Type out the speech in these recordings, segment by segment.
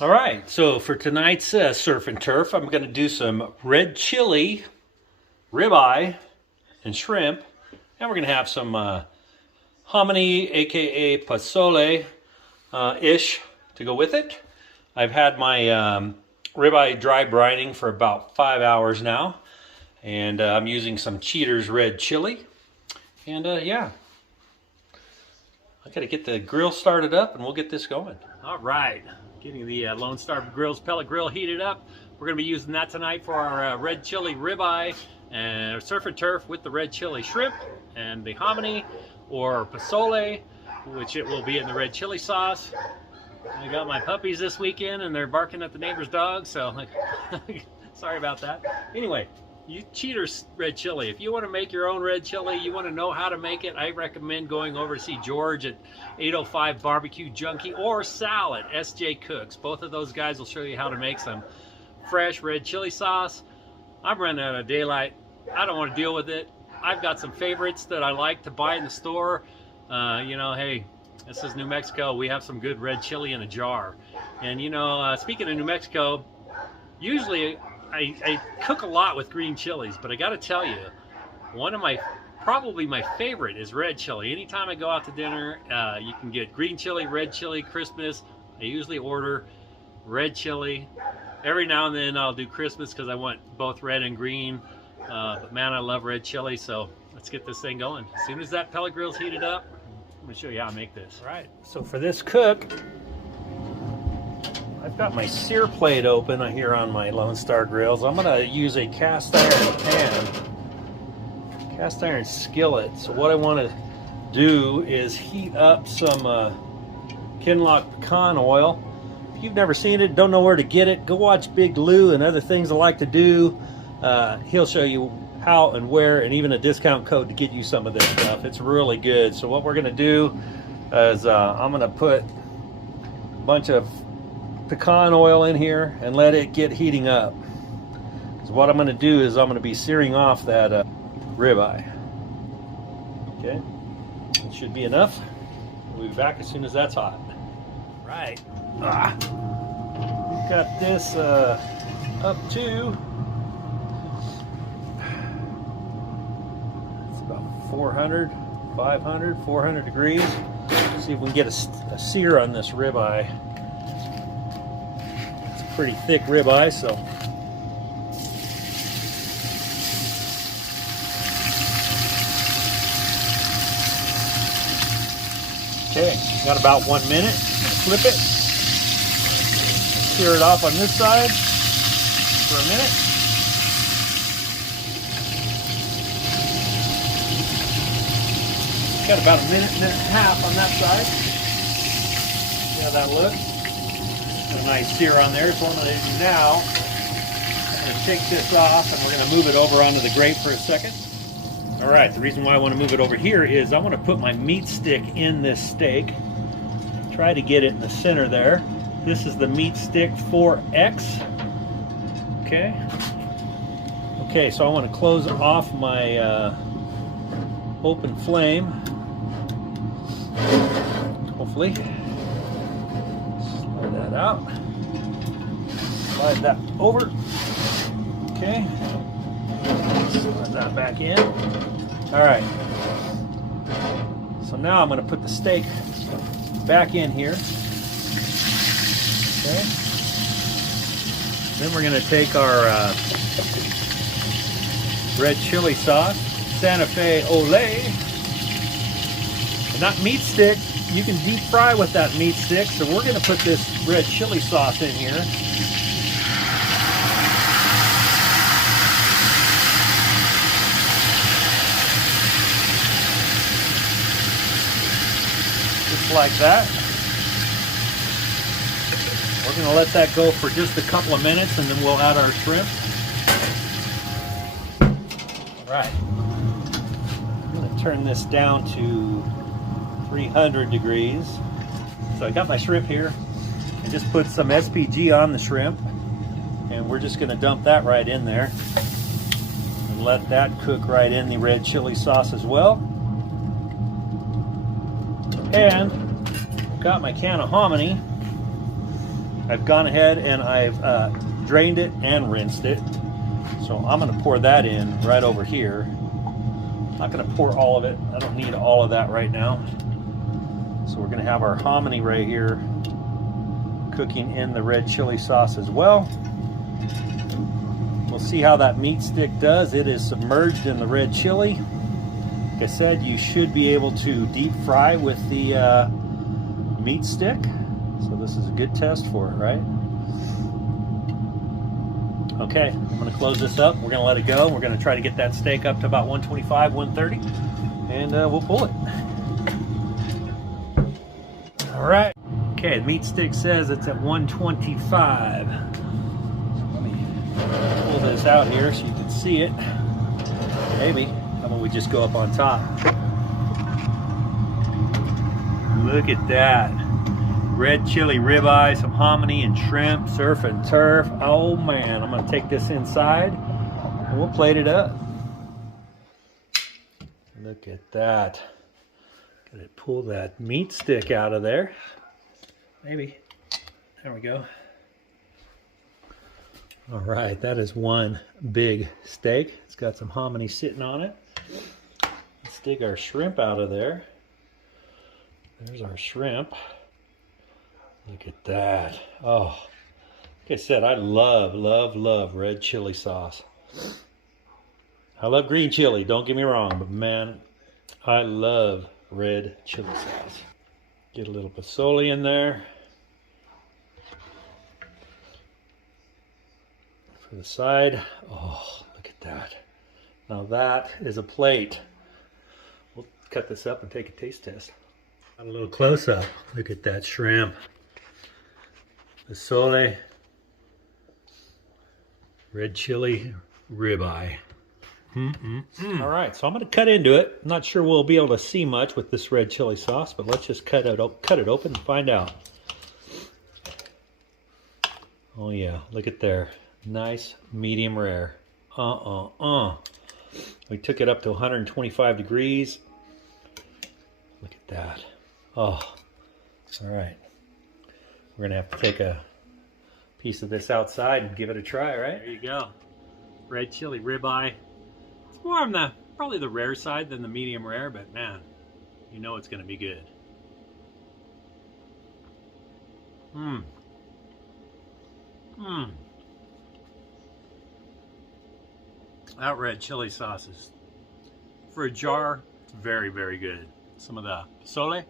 All right, so for tonight's surf and turf, I'm going to do some red chili, ribeye, and shrimp. And we're going to have some hominy, aka posole, ish to go with it. I've had my ribeye dry brining for about 5 hours now. And I'm using some Cheater's red chili. And yeah, I got to get the grill started up and we'll get this going. All right. Getting the Lone Star Grillz pellet grill heated up. We're going to be using that tonight for our red chili ribeye and surf and turf with the red chili shrimp and the hominy or posole, which it will be in the red chili sauce. I got my puppies this weekend and they're barking at the neighbor's dog, so sorry about that. Anyway, Cheater's red chili. If you want to make your own red chili, you want to know how to make it, I recommend going over to see George at 805 Barbecue Junkie or Sal at SJ Cooks. Both of those guys will show you how to make some fresh red chili sauce. I'm running out of daylight. I don't want to deal with it. I've got some favorites that I like to buy in the store. You know, hey, this is New Mexico. We have some good red chili in a jar. And you know, speaking of New Mexico, usually I cook a lot with green chilies, but I got to tell you, probably my favorite is red chili. Anytime I go out to dinner, you can get green chili, red chili, Christmas. I usually order red chili. Every now and then I'll do Christmas because I want both red and green. But man, I love red chili, so let's get this thing going. As soon as that pellet grill's heated up, I'm going to show you how to make this. All right, so for this cook, I've got my sear plate open here on my Lone Star Grills. I'm going to use a cast iron pan, cast iron skillet. So what I want to do is heat up some Kinlock pecan oil. If you've never seen it, don't know where to get it, go watch Big Lou and other things I like to do. He'll show you how and where and even a discount code to get you some of this stuff. It's really good. So what we're going to do is I'm going to put a bunch of pecan oil in here and let it get heating up. So what I'm going to do is I'm going to be searing off that ribeye. Okay, it should be enough. We'll be back as soon as that's hot. Right, we've got this up to it's about 400, 500, 400 degrees. See if we can get a sear on this ribeye. Pretty thick ribeye, so okay, got about 1 minute. Flip it, sear it off on this side for a minute. Got about a minute and a half on that side. See how that looks? A nice sear on there. So what I'm going to do now, I'm going to take this off and we're going to move it over onto the grate for a second. All right, the reason why I want to move it over here is I want to put my meat stick in this steak. Try to get it in the center there. This is the MeatStick 4X. Okay. Okay, so I want to close off my open flame. Hopefully. That out, slide that over. Okay, slide that back in. All right, so now I'm going to put the steak back in here. Okay, then we're going to take our red chili sauce, Santa Fe Olay, and not MeatStick. You can deep fry with that MeatStick, so we're going to put this red chili sauce in here. Just like that. We're going to let that go for just a couple of minutes and then we'll add our shrimp. All right. I'm going to turn this down to 300 degrees. So I got my shrimp here. I just put some SPG on the shrimp and we're just going to dump that right in there and let that cook right in the red chili sauce as well. And I've got my can of hominy I've gone ahead and I've drained it and rinsed it. So I'm going to pour that in right over here. I'm not going to pour all of it. I don't need all of that right now. So we're going to have our hominy right here cooking in the red chili sauce as well. We'll see how that meat stick does. It is submerged in the red chili. Like I said, you should be able to deep fry with the meat stick. So this is a good test for it, right? Okay, I'm going to close this up. We're going to let it go. We're going to try to get that steak up to about 125, 130, and we'll pull it. All right. Okay, the meat stick says it's at 125. Let me pull this out here so you can see it. Maybe. How about we just go up on top? Look at that. Red chili ribeye, some hominy and shrimp, surf and turf. Oh man, I'm gonna take this inside and we'll plate it up. Look at that. Gotta pull that meat stick out of there. Maybe. There we go. All right, that is one big steak. It's got some hominy sitting on it. Let's dig our shrimp out of there. There's our shrimp. Look at that. Oh, like I said, I love red chili sauce. I love green chili, don't get me wrong, but man, I love red chili sauce. Get a little posole in there. For the side. Oh, look at that. Now that is a plate. We'll cut this up and take a taste test. Got a little close up. Look at that shrimp. Posole, red chili ribeye. All right, so I'm going to cut into it. I'm not sure we'll be able to see much with this red chili sauce, but let's just cut it open and find out. Oh yeah, look at there. Nice medium rare. We took it up to 125 degrees. Look at that. Oh, all right. We're gonna have to take a piece of this outside and give it a try, right? There you go. Red chili ribeye. It's more on the, probably the rare side than the medium rare, but man, you know it's gonna be good. That red chili sauce is, for a jar, it's very, very good. Some of the posole.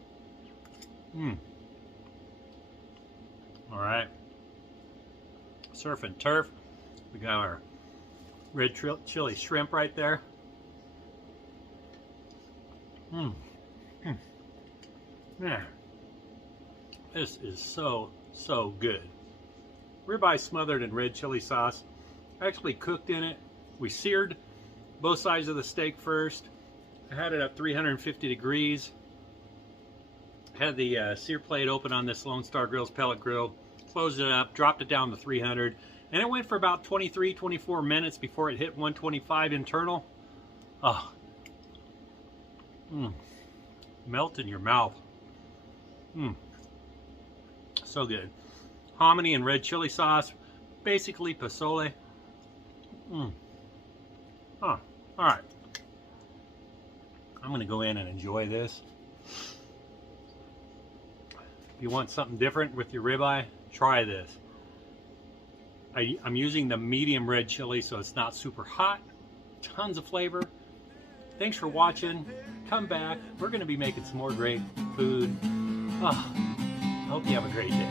All right, surf and turf. We got our red chili shrimp right there. Man, this is so good. Ribeye smothered in red chili sauce. I actually cooked in it. We seared both sides of the steak first. I had it at 350 degrees. Had the sear plate open on this Lone Star Grillz pellet grill. Closed it up, dropped it down to 300, and it went for about 24 minutes before it hit 125 internal. Oh, melt in your mouth. So good. Hominy and red chili sauce, basically posole. All right. I'm gonna go in and enjoy this. If you want something different with your ribeye, try this. I'm using the medium red chili, so it's not super hot. Tons of flavor. Thanks for watching. Come back. We're going to be making some more great food. I hope you have a great day.